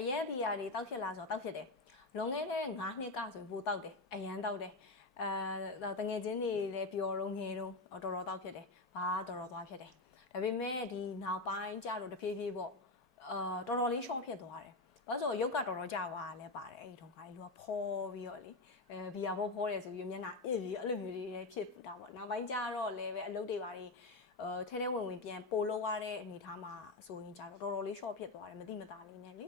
လေးတောက်ဖြစ်လားဆိုတော့တောက်ဖြစ်တယ်လွန်ခဲ့တဲ့9နှစ်ကဆိုရင်ပိုတောက်တယ်အရန်တောက်တယ်အဲတငယ်ချင်းတွေလည်းပျော်တော့ငယ်တော့တော်တော်တောက်ဖြစ်တယ်ဘာတော်တော်သွားဖြစ်တယ်ဒါပေမဲ့ဒီနောက်ပိုင်းကျတော့တဖြည်းဖြည်းပေါ့အာတော်တော်လေး short ဖြစ်သွားတယ်ဘာလို့ဆိုရုပ်ကတော်တော်ကြာသွားလဲပါတယ်အဲ့ဒီထုံးကလေးလူကဖောပြီးတော့လေအဲဘီယာဖောဖောတယ်ဆိုပြီးမျက်နှာအစ်ပြီးအဲ့လိုမျိုးတွေလည်းဖြစ်တာပေါ့နောက်ပိုင်းကျတော့လည်းပဲအလုပ်တွေပါတွေအဲ ထဲထဲဝင်ဝင်ပြန်ပို့လို့ရတဲ့အနေထားမှာဆိုရင်ကြတော့တော်တော်လေး short ဖြစ်သွားတယ်မတိမတာလေးနဲ့လေ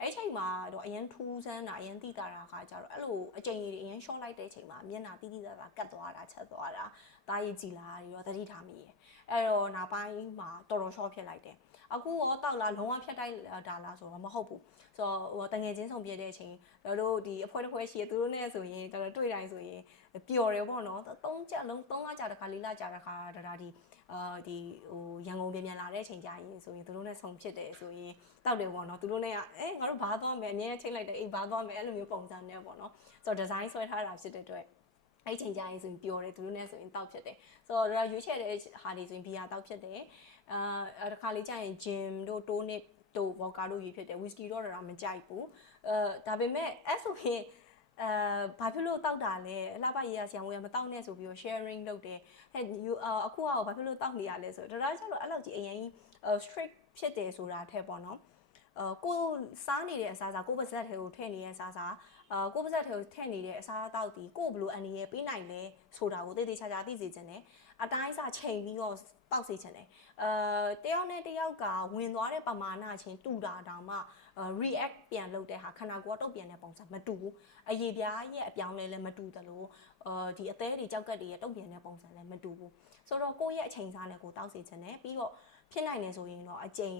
အဲ့ချိန်မှာတော့အရင်ထူးဆန်းတာအရင်တိတာတာခါကြတော့အဲ့လိုအချိန်ကြီးတွေအရင် short လိုက်တဲ့အချိန်မှာမျက်နှာတိတိတာတာကတ်သွားတာချက်သွားတာတားရည်ကြည်လာပြီးတော့သတိထားမိရယ်အဲ့တော့နောက်ပိုင်းမှာတော်တော် short ဖြစ်လိုက်တယ် အခုရောတောက်လာလုံးဝဖြတ်တိုက်တာလားဆိုတော့မဟုတ်ဘူးဆိုတော့ဟိုတငယ်ချင်းဆောင်ပြတဲ့အချိန်တို့တို့ဒီအဖွဲတစ်ဖွဲရှိရသူတို့နဲ့ဆိုရင်တော်တော်တွေ့တိုင်းဆိုရင်ပျော်တယ်ပေါ့နော်သုံးချက်လုံးသုံးလကြာတစ်ခါလေးလကြာတစ်ခါဒါဒါဒီအာဒီဟိုရန်ကုန်ပြန်ပြန်လာတဲ့အချိန်ကြာရင်ဆိုရင်သူတို့နဲ့ဆုံဖြစ်တယ်ဆိုရင်တောက်တယ်ပေါ့နော်သူတို့နဲ့ကအဲငါတို့ဘာသွားမယ်အမြဲချိန်လိုက်တယ်အေးဘာသွားမယ်အဲ့လိုမျိုးပုံစံနဲ့ပေါ့နော်ဆိုတော့ဒီဇိုင်းဆွဲထားတာဖြစ်တဲ့အတွက် အဲ့ချိန်ကြရင်ဆိုရင်ပျော်တယ်သူတို့နဲ့ဆိုရင်တောက်ဖြစ်တယ်ဆိုတော့ဒါရွေးချယ်တဲ့ဟာတွေဆိုရင်ဘီယာတောက်ဖြစ်တယ်အာတစ်ခါလေးကြရင် gym တို့တိုးနစ်တို့ဘော်ကာတို့ရွေးဖြစ်တယ် whisky တော့တော့မကြိုက်ဘူးအဲဒါပေမဲ့အဲ့ဆိုရင်အဲဘာဖြစ်လို့တောက်တာလဲအလှပရေးရဆရာဝန်ကမတောက်နဲ့ဆိုပြီးတော့ sharing လုပ်တယ်ဟဲ့အခုကဘာဖြစ်လို့တောက်နေရလဲဆိုတော့ဒါကျတော့အဲ့လောက်ကြီးအရင် strict ဖြစ်တယ်ဆိုတာထက်ပေါ့နော် အာကိုစားနေတဲ့အစားစားကိုပါဇက်ထဲကိုထည့်နေတဲ့အစားစားအာကိုပါဇက်ထဲကိုထည့်နေတဲ့အစားအသောက်ဒီကိုဘလို့အန်ဒီရဲ့ပေးနိုင်လဲဆိုတာကိုသိသိချာချာသိစေချင်တယ်အတိုင်းစားချိန်ပြီးတော့တောက်စေချင်တယ်အာတယောက်နဲ့တယောက်ကဝင်သွားတဲ့ပမာဏချင်းတူတာတောင်မှ react ပြန်လုပ်တဲ့ဟာခန္ဓာကိုယ်ကတုတ်ပြန်တဲ့ပုံစံမတူဘူးအရေးပြားရဲ့အပြောင်းလဲလည်းမတူသလိုအာဒီအသေးတွေကြောက်ကက်တွေရဲ့တုတ်ပြန်တဲ့ပုံစံလည်းမတူဘူးဆိုတော့ကိုယ့်ရဲ့အချိန်စားနဲ့ကိုတောက်စေချင်တယ်ပြီးတော့ဖြစ်နိုင်တယ်ဆိုရင်တော့အချိန်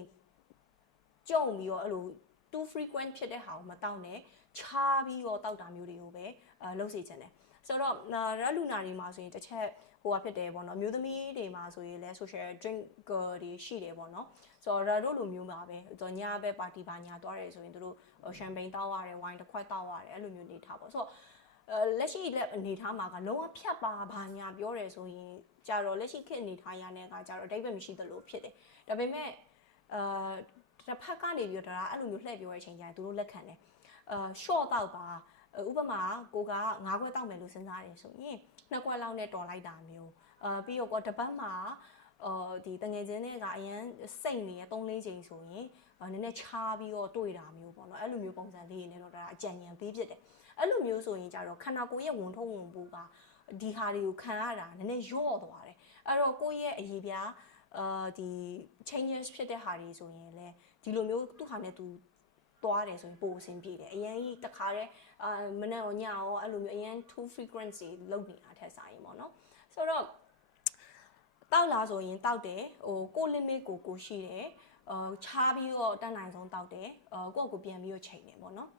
ကြုံပြီးတော့အဲ့လို too frequent ဖြစ်တဲ့ဟာကိုမတောက်နဲ့ချားပြီးတော့တောက်တာမျိုးတွေကိုပဲအဲလုပ်စေချင်တယ်ဆိုတော့ရလူနာတွေမှာဆိုရင်တစ်ချက်ဟိုဟာဖြစ်တယ်ပေါ့နော်မျိုးသမီးတွေမှာဆိုရင်လဲ social drinker တွေရှိတယ်ပေါ့နော်ဆိုတော့ရတို့လိုမျိုးပါပဲဆိုညဘက်ပါတီပါညာသွားတယ်ဆိုရင်တို့ရှမ်ပိန်တောက်ရတယ်ဝိုင်းတစ်ခွက်တောက်ရတယ်အဲ့လိုမျိုးနေထားပေါ့ဆိုတော့အဲလက်ရှိလက်အနေထားမှာကလုံးဝဖြတ်ပါဘာညာပြောတယ်ဆိုရင်ကြတော့လက်ရှိခေတ်အနေထားရတဲ့ကကြတော့အတိတ်ပဲမရှိသလိုဖြစ်တယ်ဒါပေမဲ့အာ တစ်ဖက်ကနေပြီးတော့ဒါအဲ့လိုမျိုးလှည့်ပြောတဲ့အချိန်ကျရင်သူတို့လက်ခံတယ်အာ short တော့ပါဥပမာကိုကငါးခွက်တောက်မယ်လို့စဉ်းစားတယ်ဆိုရင်နှစ်ခွက်လောက်နဲ့တော်လိုက်တာမျိုးအာပြီးတော့ကတပတ်မှာအော်ဒီတငယ်ချင်းတွေကအရန်စိတ်နေရ3-4ချိန်ဆိုရင်နည်းနည်းချားပြီးတော့တွေ့တာမျိုးပေါ့နော်အဲ့လိုမျိုးပုံစံလေးတွေနဲ့တော့ဒါအကြံဉာဏ်ပေးဖြစ်တယ်အဲ့လိုမျိုးဆိုရင်ကြတော့ခန္ဓာကိုယ်ရဲ့ဝန်ထုံးဝန်ပိုးကဒီဟာတွေကိုခံရတာနည်းနည်းယော့သွားတယ်အဲ့တော့ကိုယ့်ရဲ့အရေးပြား အာဒီ changes ဖြစ်တဲ့ဟာတွေဆိုရင်လည်းဒီလိုမျိုးသူ့ဟာနဲ့သူသွားတယ်ဆိုရင်ပိုအဆင်ပြေတယ်အရင်ကြီးတခါတည်းအာမနေ့ရောညရောအဲ့လိုမျိုးအရင် too frequency လုပ်နေတာထက်စားရင်ပေါ့နော်ဆိုတော့တောက်လာဆိုရင်တောက်တယ်ဟိုကို limit ကိုကိုရှိတယ်အာချားပြီးတော့တတ်နိုင်ဆုံးတောက်တယ်အာကိုယ့်ကိုပြန်ပြီးတော့ချိန်တယ်ပေါ့နော်